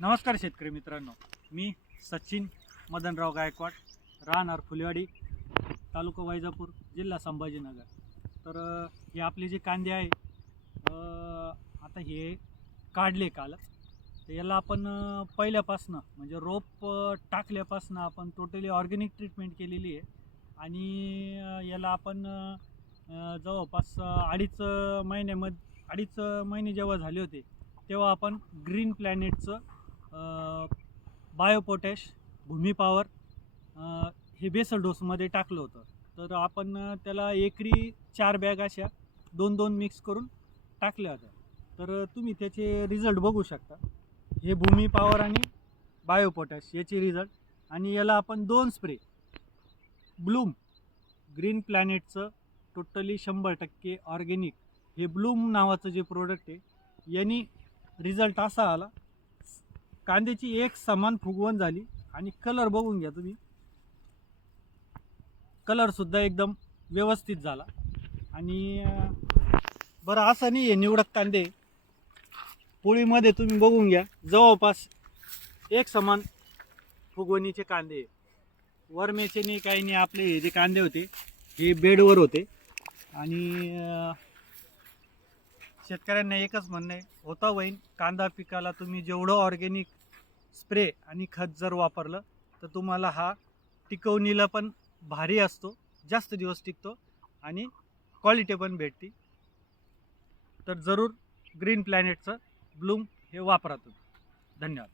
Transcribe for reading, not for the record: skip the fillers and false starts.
नमस्कार शेतकरी मित्रांनो, मी सचिन मदनराव गायकवाड, राहणार फुलेवाडी, तालुका वैजापूर, जिल्हा संभाजीनगर. तर हे आपले जे कांदे आहे, आता हे काढले कालच. तर याला आपण पहिल्यापासनं म्हणजे रोप टाकल्यापासनं आपण टोटली ऑर्गॅनिक ट्रीटमेंट केलेली आहे. आणि याला आपण जवळपास अडीच महिने जेव्हा झाले होते तेव्हा आपण ग्रीन प्लॅनेटचं बायोपोटॅश, भूमी पॉवर हे बेसल डोसमध्ये टाकलं होतं. तर आपण त्याला एकरी 4 बॅग अशा 2-2 मिक्स करून टाकल्या होत्या. तर तुम्ही त्याचे रिझल्ट बघू शकता. हे भूमी पॉवर आणि बायोपोटॅश याचे रिझल्ट. आणि याला आपण 2 स्प्रे ब्लूम ग्रीन प्लॅनेटचं टोटली 100% ऑर्गॅनिक हे ब्लूम नावाचं जे प्रोडक्ट आहे यांनी रिझल्ट असा आला, कांद्याची एक समान फुगवण झाली. आणि कलर बघून घ्या तुम्ही, कलरसुद्धा एकदम व्यवस्थित झाला. आणि बरं असं नाही आहे निवडक कांदे, पोळीमध्ये तुम्ही बघून घ्या, जवळपास एक समान फुगवणीचे कांदे. वरमेचे नाही काही नाही, आपले हे जे कांदे होते हे बेडवर होते. आणि शेतकऱ्यांना एकच म्हणणं आहे, होता होईन कांदा पिकाला तुम्ही जेवढं ऑर्गॅनिक स्प्रे आणि खत जर वापरलं तर तुम्हाला हा टिकवणीला पण भारी असतो, जास्त दिवस टिकतो आणि क्वालिटी पण भेटते. तर जरूर ग्रीन प्लॅनेटचं ब्लूम हे वापरा तुम्ही. धन्यवाद.